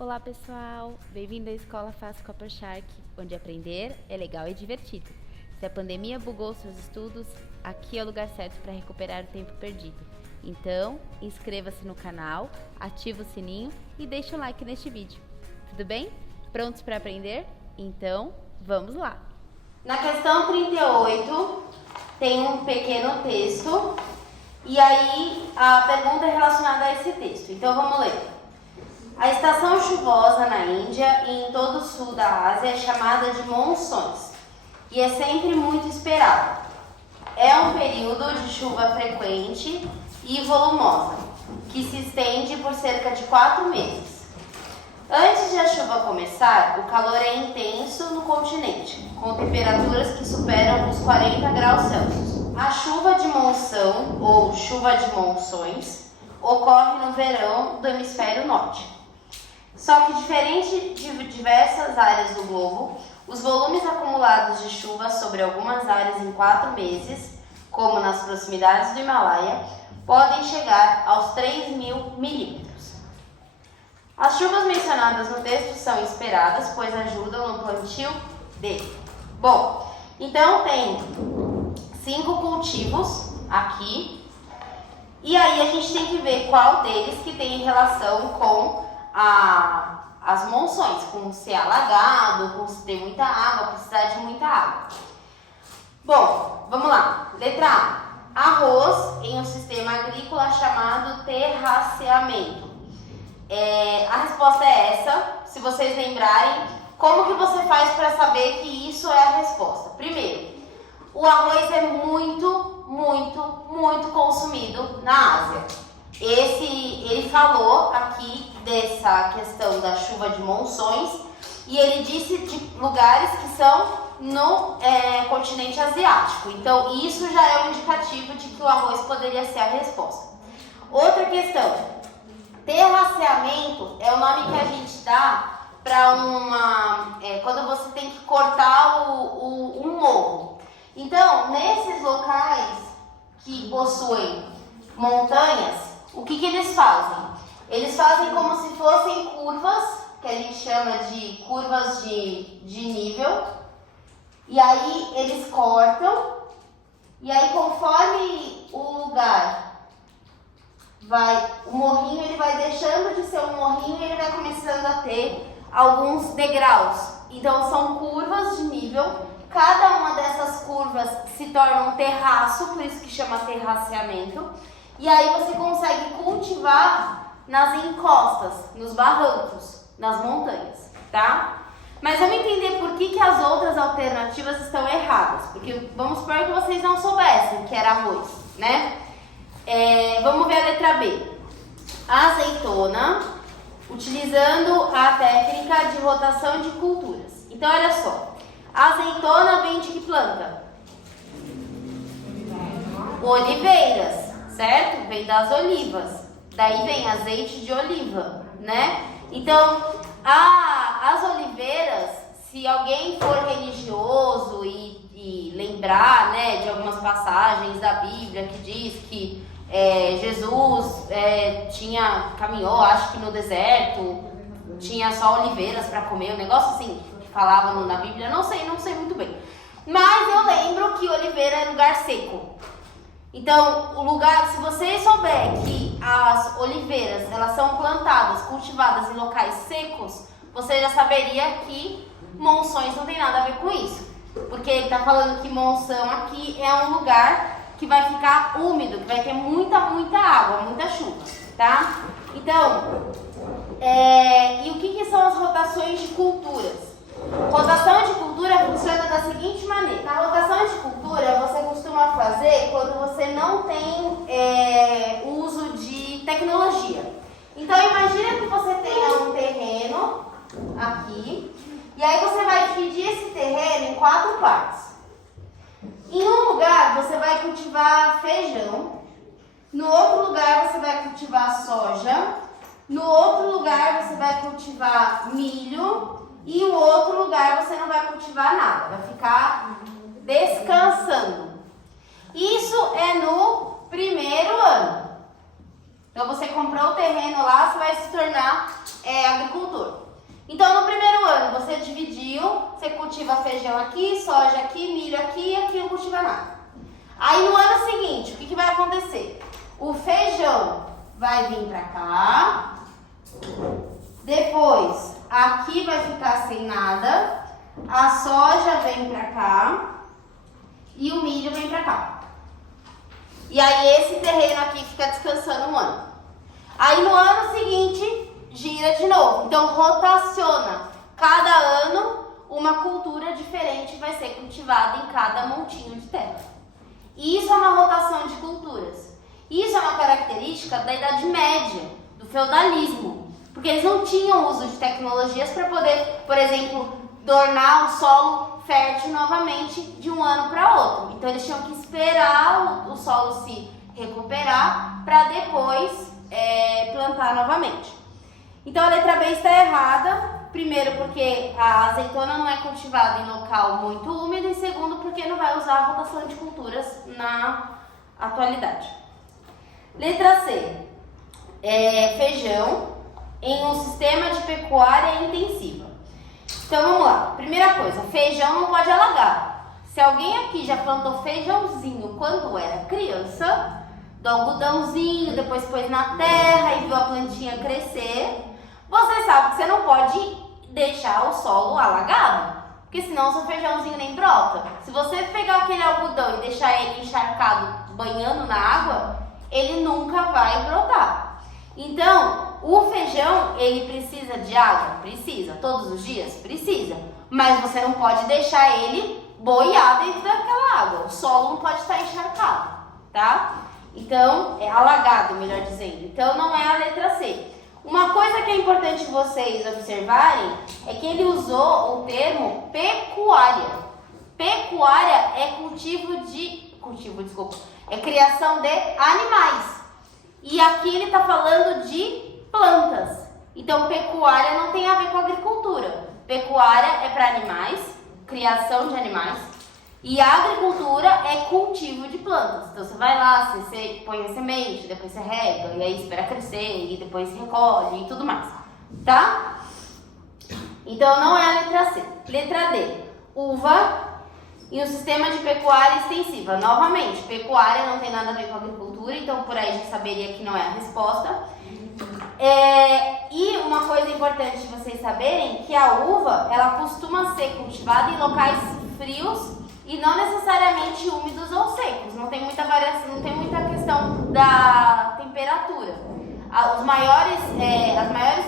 Olá pessoal, bem-vindo à Escola Fácil Copper Shark, onde aprender é legal e divertido. Se a pandemia bugou seus estudos, aqui é o lugar certo para recuperar o tempo perdido. Então, inscreva-se no canal, ative o sininho e deixe um like neste vídeo. Tudo bem? Prontos para aprender? Então, vamos lá! Na questão 38, tem um pequeno texto e aí a pergunta é relacionada a esse texto. Então, vamos ler. A estação chuvosa na Índia e em todo o sul da Ásia é chamada de monções e é sempre muito esperada. É um período de chuva frequente e volumosa, que se estende por cerca de 4 meses. Antes de a chuva começar, o calor é intenso no continente, com temperaturas que superam os 40 graus Celsius. A chuva de monção, ou chuva de monções, ocorre no verão do hemisfério norte. Só que, diferente de diversas áreas do globo, os volumes acumulados de chuva sobre algumas áreas em 4 meses, como nas proximidades do Himalaia, podem chegar aos 3.000 milímetros. As chuvas mencionadas no texto são esperadas, pois ajudam no plantio dele. Bom, então tem 5 cultivos aqui, e aí a gente tem que ver qual deles que tem relação com as monções, com ser alagado, com se ter muita água, precisar de muita água. Bom, vamos lá. Letra A. Arroz em um sistema agrícola chamado terraceamento. A resposta é essa. Se vocês lembrarem, como que você faz para saber que isso é a resposta? Primeiro, o arroz é muito consumido na Ásia. Ele falou aqui dessa questão da chuva de monções e ele disse de lugares que são no continente asiático. Então, isso já é um indicativo de que o arroz poderia ser a resposta. Outra questão, terraceamento é o nome que a gente dá para quando você tem que cortar um morro. Então, nesses locais que possuem montanhas, o que eles fazem? Eles fazem como se fossem curvas, que a gente chama de curvas de nível, e aí eles cortam, e aí conforme o lugar o morrinho ele vai deixando de ser um morrinho e ele vai começando a ter alguns degraus. Então são curvas de nível, cada uma dessas curvas se torna um terraço, por isso que chama terraceamento. E aí você consegue cultivar nas encostas, nos barrancos, nas montanhas, tá? Mas vamos entender por que as outras alternativas estão erradas. Porque vamos supor que vocês não soubessem que era arroz, né? Vamos ver a letra B. Azeitona, utilizando a técnica de rotação de culturas. Então, olha só. A azeitona vem de que planta? Oliveiras. Certo? Vem das olivas. Daí vem azeite de oliva, né? Então, as oliveiras, se alguém for religioso e lembrar, né, de algumas passagens da Bíblia que diz que Jesus caminhou, acho que no deserto, tinha só oliveiras para comer, um negócio assim que falava na Bíblia, não sei muito bem. Mas eu lembro que oliveira é lugar seco. Então, se você souber que as oliveiras, elas são plantadas, cultivadas em locais secos, você já saberia que monções não tem nada a ver com isso. Porque ele está falando que monção aqui é um lugar que vai ficar úmido, que vai ter muita água, muita chuva, tá? Então, e o que são as rotações de culturas? Rotação de cultura funciona da seguinte maneira. Na rotação de cultura, você costuma fazer quando você não tem uso de tecnologia. Então, imagina que você tenha um terreno aqui, e aí você vai dividir esse terreno em 4 partes. Em um lugar, você vai cultivar feijão. No outro lugar, você vai cultivar soja. No outro lugar, você vai cultivar milho. E o outro lugar você não vai cultivar nada, vai ficar descansando. Isso é no primeiro ano. Então você comprou o terreno lá, você vai se tornar agricultor. Então no primeiro ano você dividiu, você cultiva feijão aqui, soja aqui, milho aqui e aqui não cultiva nada. Aí no ano seguinte, o que vai acontecer? O feijão vai vir pra cá, depois aqui vai ficar sem nada, a soja vem pra cá e o milho vem pra cá. E aí esse terreno aqui fica descansando um ano. Aí no ano seguinte gira de novo, então rotaciona. Cada ano uma cultura diferente vai ser cultivada em cada montinho de terra. E isso é uma rotação de culturas. Isso é uma característica da Idade Média, do feudalismo, porque eles não tinham uso de tecnologias para poder, por exemplo, tornar o solo fértil novamente de um ano para outro. Então eles tinham que esperar o solo se recuperar para depois plantar novamente. Então a letra B está errada, primeiro porque a azeitona não é cultivada em local muito úmido e segundo porque não vai usar a rotação de culturas na atualidade. Letra C, feijão em um sistema de pecuária intensiva. Então vamos lá, primeira coisa, feijão não pode alagar. Se alguém aqui já plantou feijãozinho quando era criança, do algodãozinho, depois pôs na terra e viu a plantinha crescer, você sabe que você não pode deixar o solo alagado, porque senão o seu feijãozinho nem brota. Se você pegar aquele algodão e deixar ele encharcado, banhando na água, ele nunca vai brotar. Então, o feijão, ele precisa de água? Precisa. Todos os dias? Precisa. Mas você não pode deixar ele boiar dentro daquela água. O solo não pode estar encharcado, tá? Então, é alagado, melhor dizendo. Então, não é a letra C. Uma coisa que é importante vocês observarem é que ele usou o termo pecuária. Pecuária é é criação de animais. E aqui ele está falando de plantas. Então, pecuária não tem a ver com agricultura. Pecuária é para animais, criação de animais. E a agricultura é cultivo de plantas. Então você vai lá, você põe a semente, depois você rega, e aí espera crescer, e depois você recolhe e tudo mais. Tá? Então não é a letra C. Letra D, uva e um sistema de pecuária extensiva. Novamente, pecuária não tem nada a ver com agricultura, então por aí já saberia que não é a resposta. E uma coisa importante de vocês saberem que a uva, ela costuma ser cultivada em locais frios e não necessariamente úmidos ou secos. Não tem muita variação, não tem muita questão da temperatura. As maiores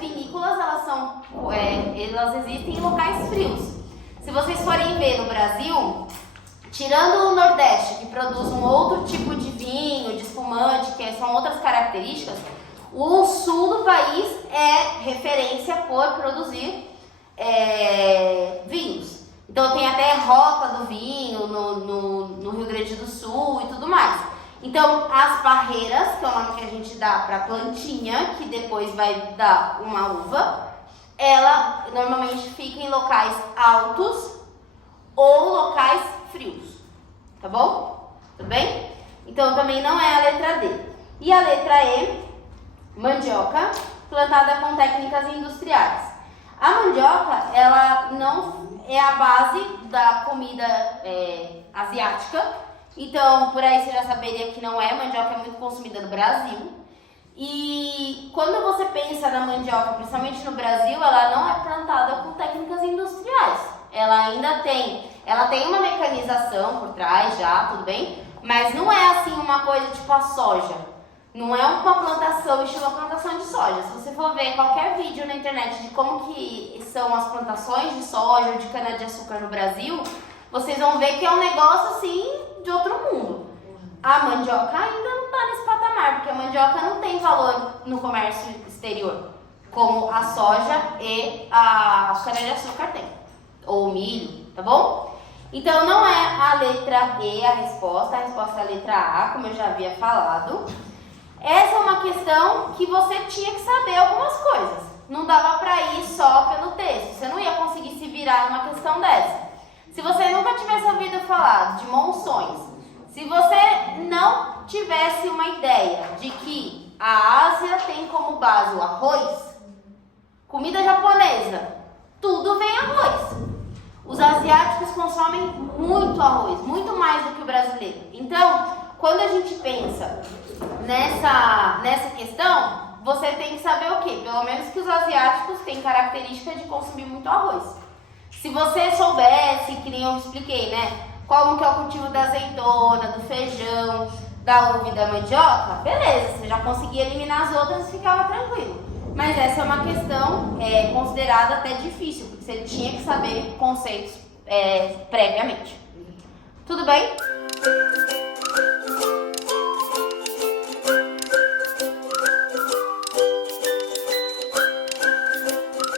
vinícolas, elas existem em locais frios. Se vocês forem ver no Brasil, tirando o Nordeste, que produz um outro tipo de vinho, de espumante, que são outras características, o sul do país é referência por produzir vinhos. Então tem até rota do vinho no Rio Grande do Sul e tudo mais. Então as parreiras, que é o nome que a gente dá para a plantinha, que depois vai dar uma uva, ela normalmente fica em locais altos ou locais frios. Tá bom? Tudo bem? Então também não é a letra D. E a letra E, mandioca, plantada com técnicas industriais. A mandioca, ela não é a base da comida asiática. Então, por aí você já saberia que não é. Mandioca é muito consumida no Brasil. E quando você pensa na mandioca, principalmente no Brasil, ela não é plantada com técnicas industriais. Ela tem uma mecanização por trás já, tudo bem? Mas não é assim uma coisa tipo a soja. Não é uma plantação estilo a plantação de soja. Se você for ver qualquer vídeo na internet de como que são as plantações de soja ou de cana-de-açúcar no Brasil, vocês vão ver que é um negócio assim de outro mundo. A mandioca ainda não está nesse patamar, porque a mandioca não tem valor no comércio exterior, como a soja e a cana-de-açúcar tem, ou o milho, tá bom? Então não é a letra E a resposta é a letra A, como eu já havia falado. Essa é uma questão que você tinha que saber algumas coisas. Não dava para ir só pelo texto. Você não ia conseguir se virar numa questão dessa. Se você nunca tivesse ouvido falar de monções, se você não tivesse uma ideia de que a Ásia tem como base o arroz, comida japonesa, tudo vem arroz. Os asiáticos consomem muito arroz, muito mais do que o brasileiro. Então, quando a gente pensa nessa questão, você tem que saber o quê? Pelo menos que os asiáticos têm característica de consumir muito arroz. Se você soubesse, que nem eu expliquei, né? Como que é o cultivo da azeitona, do feijão, da uva e da mandioca, beleza, você já conseguia eliminar as outras e ficava tranquilo. Mas essa é uma questão considerada até difícil, porque você tinha que saber conceitos previamente. Tudo bem?